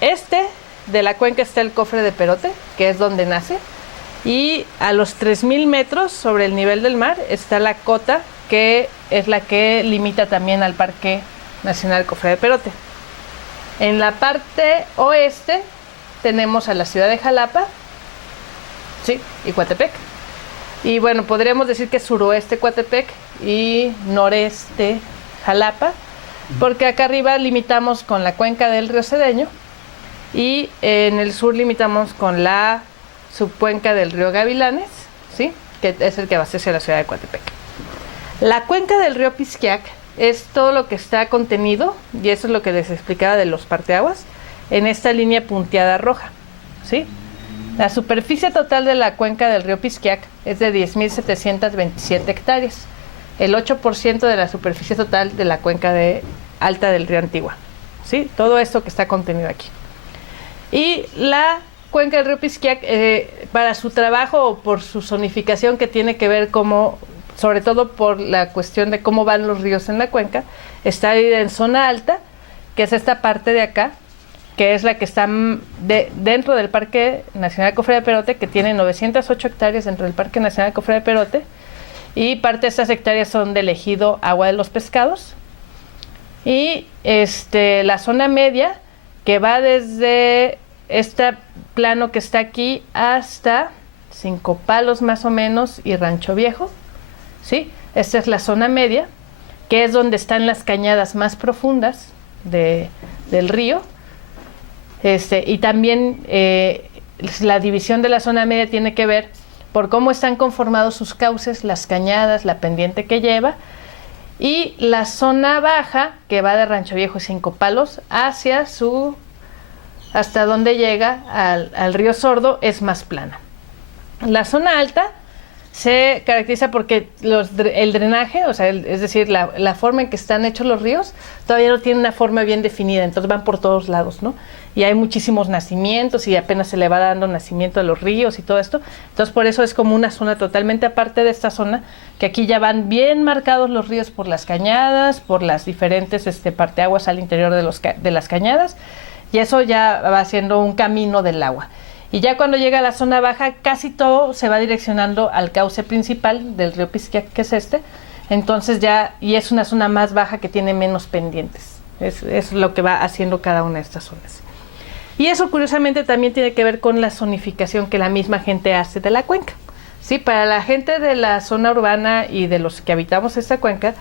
Este de la cuenca está el Cofre de Perote, que es donde nace, y a los 3,000 metros sobre el nivel del mar está la cota, que es la que limita también al Parque Nacional Cofre de Perote. En la parte oeste tenemos a la ciudad de Jalapa, sí, y Coatepec. Y bueno, podríamos decir que suroeste Coatepec y noreste Jalapa, porque acá arriba limitamos con la cuenca del río Cedeño y en el sur limitamos con la subcuenca del río Gavilanes, ¿sí? Que es el que abastece a la ciudad de Coatepec. La cuenca del río Pisquiac es todo lo que está contenido, y eso es lo que les explicaba de los parteaguas, en esta línea punteada roja, ¿sí? La superficie total de la cuenca del río Pisquiac es de 10,727 hectáreas, el 8% de la superficie total de la cuenca alta del río Antigua, ¿sí? Todo esto que está contenido aquí. Y la cuenca del río Pisquiac, para su trabajo o por su zonificación, que tiene que ver como, sobre todo por la cuestión de cómo van los ríos en la cuenca, está dividida en zona alta, que es esta parte de acá, que es la que está dentro del Parque Nacional Cofre de Perote, que tiene 908 hectáreas dentro del Parque Nacional Cofre de Perote, y parte de estas hectáreas son del ejido Agua de los Pescados. Y la zona media, que va desde este plano que está aquí hasta Cinco Palos más o menos y Rancho Viejo, ¿sí? Esta es la zona media, que es donde están las cañadas más profundas del río. Y también la división de la zona media tiene que ver por cómo están conformados sus cauces, las cañadas, la pendiente que lleva, y la zona baja, que va de Rancho Viejo y Cinco Palos hasta donde llega al río Sordo, es más plana. La zona alta se caracteriza porque el drenaje, o sea, es decir, la forma en que están hechos los ríos, todavía no tiene una forma bien definida, entonces van por todos lados, ¿no? Y hay muchísimos nacimientos y apenas se le va dando nacimiento a los ríos y todo esto. Entonces, por eso es como una zona totalmente aparte de esta zona, que aquí ya van bien marcados los ríos por las cañadas, por las diferentes parteaguas al interior de las cañadas, y eso ya va haciendo un camino del agua. Y ya cuando llega a la zona baja, casi todo se va direccionando al cauce principal del río Pisquiac, que es entonces y es una zona más baja que tiene menos pendientes. Es lo que va haciendo cada una de estas zonas. Y eso, curiosamente, también tiene que ver con la zonificación que la misma gente hace de la cuenca. Sí, para la gente de la zona urbana y de los que habitamos esta cuenca,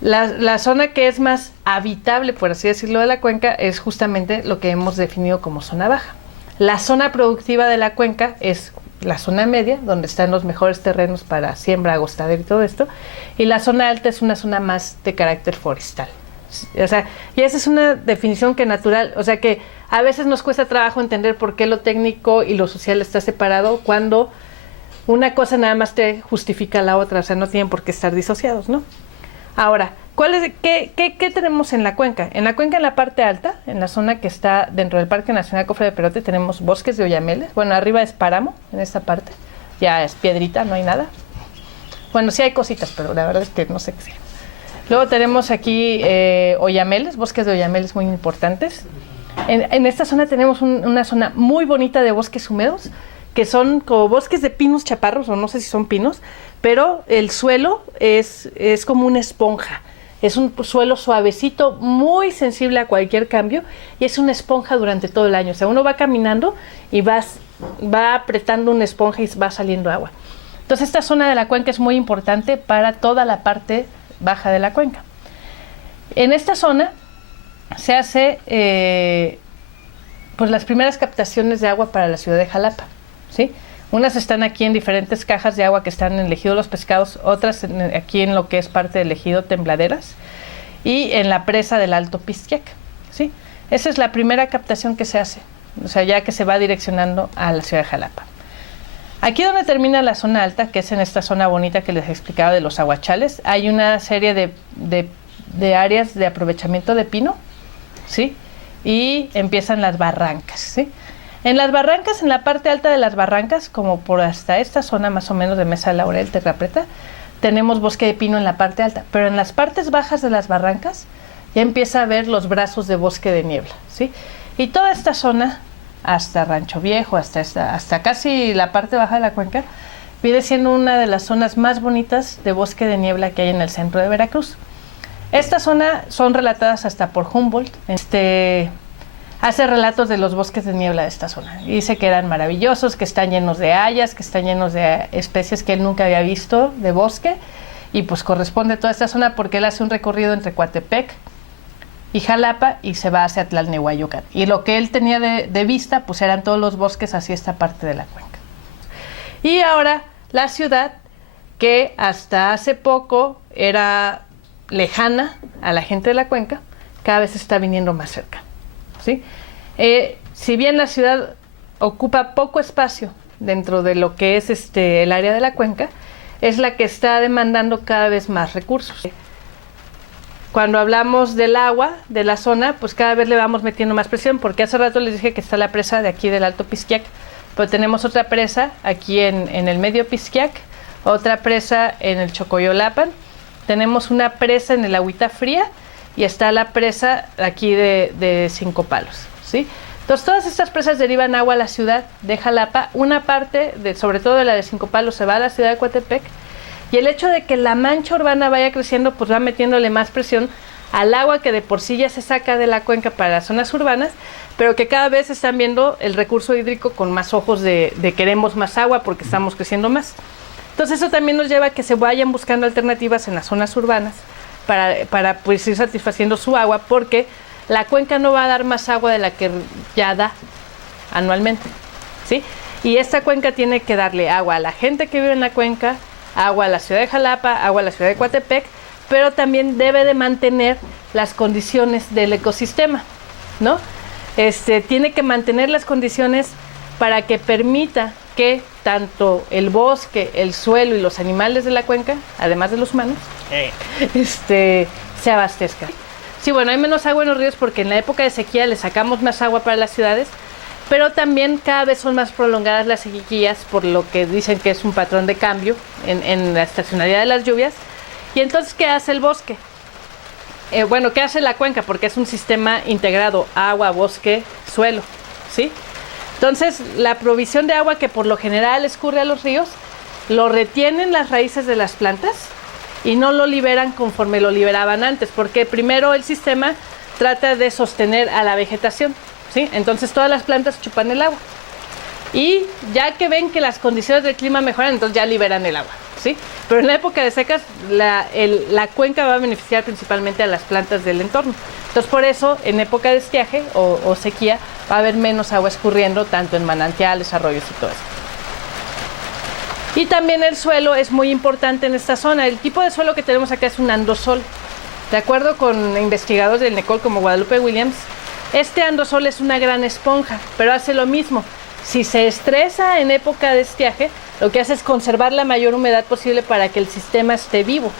la zona que es más habitable, por así decirlo, de la cuenca es justamente lo que hemos definido como zona baja. La zona productiva de la cuenca es la zona media, donde están los mejores terrenos para siembra, agostadero y todo esto, y la zona alta es una zona más de carácter forestal. O sea, y esa es una definición que natural, o sea que a veces nos cuesta trabajo entender por qué lo técnico y lo social está separado cuando una cosa nada más te justifica la otra, o sea, no tienen por qué estar disociados, ¿no? Ahora, ¿qué tenemos en la cuenca? En la cuenca, en la parte alta, en la zona que está dentro del Parque Nacional Cofre de Perote, tenemos bosques de oyameles. Bueno, arriba es páramo, en esta parte. Ya es piedrita, no hay nada. Bueno, sí hay cositas, pero la verdad es que no sé qué sea. Luego tenemos aquí oyameles, bosques de oyameles muy importantes. En esta zona tenemos una zona muy bonita de bosques húmedos, que son como bosques de pinos chaparros, o no sé si son pinos, pero el suelo es como una esponja. Es un suelo suavecito, muy sensible a cualquier cambio, y es una esponja durante todo el año. O sea, uno va caminando y va apretando una esponja y va saliendo agua. Entonces, esta zona de la cuenca es muy importante para toda la parte baja de la cuenca. En esta zona se hace pues las primeras captaciones de agua para la ciudad de Jalapa, ¿sí? Unas están aquí en diferentes cajas de agua que están en el ejido Los Pescados, otras aquí en lo que es parte del ejido Tembladeras y en la presa del Alto Pisquiac, ¿sí? Esa es la primera captación que se hace, o sea, ya que se va direccionando a la ciudad de Jalapa. Aquí donde termina la zona alta, que es en esta zona bonita que les explicaba de los aguachales, hay una serie de áreas de aprovechamiento de pino, ¿sí? Y empiezan las barrancas, ¿sí? En las barrancas, en la parte alta de las barrancas, como por hasta esta zona más o menos de Mesa de Laurel, Terra Preta, tenemos bosque de pino en la parte alta, pero en las partes bajas de las barrancas ya empieza a ver los brazos de bosque de niebla, ¿sí? Y toda esta zona, hasta Rancho Viejo, hasta casi la parte baja de la cuenca, viene siendo una de las zonas más bonitas de bosque de niebla que hay en el centro de Veracruz. Esta zona son relatadas hasta por Humboldt. Hace relatos de los bosques de niebla de esta zona. Dice que eran maravillosos, que están llenos de hayas, que están llenos de especies que él nunca había visto de bosque. Y pues corresponde toda esta zona porque él hace un recorrido entre Coatepec y Jalapa y se va hacia Tlalnehuayucan. Y lo que él tenía de vista pues eran todos los bosques hacia esta parte de la cuenca. Y ahora la ciudad, que hasta hace poco era lejana a la gente de la cuenca, cada vez está viniendo más cerca, ¿sí? Si bien la ciudad ocupa poco espacio dentro de lo que es el área de la cuenca, es la que está demandando cada vez más recursos. Cuando hablamos del agua de la zona, pues cada vez le vamos metiendo más presión, porque hace rato les dije que está la presa de aquí del Alto Pisquiac, pero tenemos otra presa aquí en el Medio Pisquiac, otra presa en el Chocoyolapan, tenemos una presa en el Agüita Fría y está la presa aquí de Cinco Palos, ¿sí? Entonces todas estas presas derivan agua a la ciudad de Jalapa. Una parte, sobre todo de la de Cinco Palos, se va a la ciudad de Coatepec, y el hecho de que la mancha urbana vaya creciendo pues va metiéndole más presión al agua que de por sí ya se saca de la cuenca para las zonas urbanas, pero que cada vez están viendo el recurso hídrico con más ojos de queremos más agua porque estamos creciendo más. Entonces eso también nos lleva a que se vayan buscando alternativas en las zonas urbanas para pues ir satisfaciendo su agua, porque la cuenca no va a dar más agua de la que ya da anualmente, ¿sí? Y esta cuenca tiene que darle agua a la gente que vive en la cuenca, agua a la ciudad de Jalapa, agua a la ciudad de Coatepec, pero también debe de mantener las condiciones del ecosistema, ¿no? Tiene que mantener las condiciones para que permita que tanto el bosque, el suelo y los animales de la cuenca, además de los humanos, se abastezcan. Sí, bueno, hay menos agua en los ríos porque en la época de sequía le sacamos más agua para las ciudades, pero también cada vez son más prolongadas las sequías, por lo que dicen que es un patrón de cambio en la estacionalidad de las lluvias. Y entonces, ¿qué hace el bosque? ¿Qué hace la cuenca? Porque es un sistema integrado, agua, bosque, suelo, ¿sí? Entonces, la provisión de agua que por lo general escurre a los ríos, lo retienen las raíces de las plantas y no lo liberan conforme lo liberaban antes, porque primero el sistema trata de sostener a la vegetación, ¿sí? Entonces todas las plantas chupan el agua. Y ya que ven que las condiciones del clima mejoran, entonces ya liberan el agua, ¿sí? Pero en la época de secas, la cuenca va a beneficiar principalmente a las plantas del entorno. Entonces por eso, en época de estiaje o sequía, va a haber menos agua escurriendo, tanto en manantiales, arroyos y todo eso. Y también el suelo es muy importante en esta zona. El tipo de suelo que tenemos acá es un andosol. De acuerdo con investigadores del NECOL como Guadalupe Williams, este andosol es una gran esponja, pero hace lo mismo. Si se estresa en época de estiaje, lo que hace es conservar la mayor humedad posible para que el sistema esté vivo.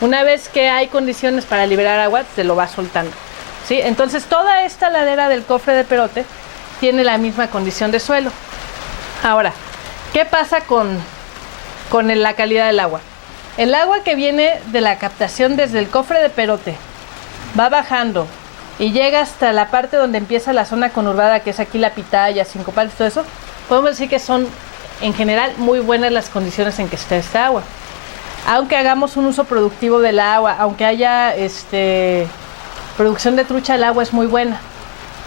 Una vez que hay condiciones para liberar agua, se lo va soltando, ¿sí? Entonces toda esta ladera del Cofre de Perote tiene la misma condición de suelo. Ahora, ¿qué pasa con la calidad del agua? El agua que viene de la captación desde el Cofre de Perote va bajando y llega hasta la parte donde empieza la zona conurbada, que es aquí la Pitaya, Cinco Palos, todo eso. Podemos decir que son en general muy buenas las condiciones en que está esta agua. Aunque hagamos un uso productivo del agua, aunque haya producción de trucha, el agua es muy buena.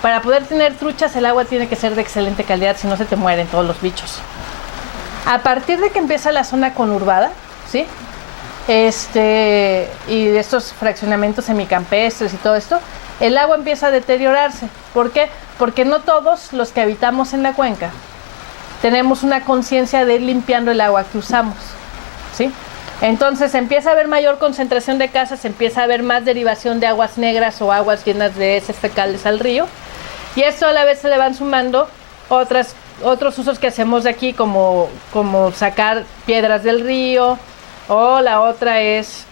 Para poder tener truchas, el agua tiene que ser de excelente calidad, si no se te mueren todos los bichos. A partir de que empieza la zona conurbada, ¿sí? Y de estos fraccionamientos semicampestres y todo esto, el agua empieza a deteriorarse. ¿Por qué? Porque no todos los que habitamos en la cuenca tenemos una conciencia de ir limpiando el agua que usamos, ¿sí? Entonces empieza a haber mayor concentración de casas, empieza a haber más derivación de aguas negras o aguas llenas de heces fecales al río, y esto a la vez se le van sumando otros usos que hacemos de aquí, como sacar piedras del río, o la otra es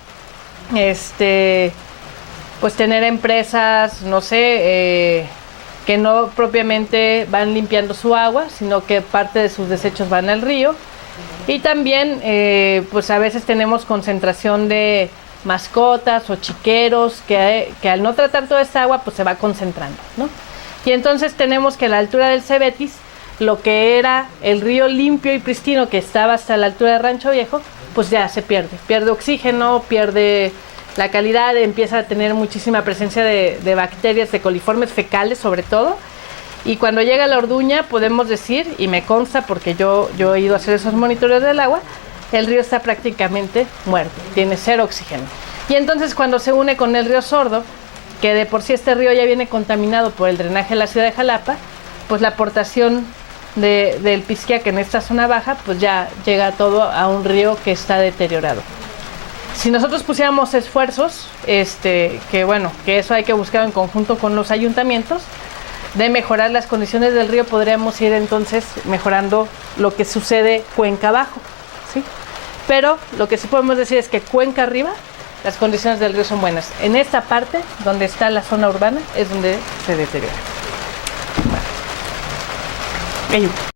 pues tener empresas, no sé, que no propiamente van limpiando su agua, sino que parte de sus desechos van al río. Y también pues a veces tenemos concentración de mascotas o chiqueros que al no tratar toda esta agua pues se va concentrando, ¿no? Y entonces tenemos que a la altura del Cebetis, lo que era el río limpio y pristino que estaba hasta la altura de Rancho Viejo, pues ya se pierde oxígeno, pierde la calidad, empieza a tener muchísima presencia de bacterias, de coliformes fecales sobre todo. Y cuando llega a la Orduña podemos decir, y me consta porque yo he ido a hacer esos monitoreos del agua, el río está prácticamente muerto, tiene 0 oxígeno. Y entonces cuando se une con el río Sordo, que de por sí este río ya viene contaminado por el drenaje de la ciudad de Jalapa, pues la aportación del Pisquiac en esta zona baja, pues ya llega todo a un río que está deteriorado. Si nosotros pusiéramos esfuerzos, que bueno, que eso hay que buscar en conjunto con los ayuntamientos, de mejorar las condiciones del río, podríamos ir entonces mejorando lo que sucede cuenca abajo, ¿sí? Pero lo que sí podemos decir es que cuenca arriba, las condiciones del río son buenas. En esta parte, donde está la zona urbana, es donde se deteriora. Bueno.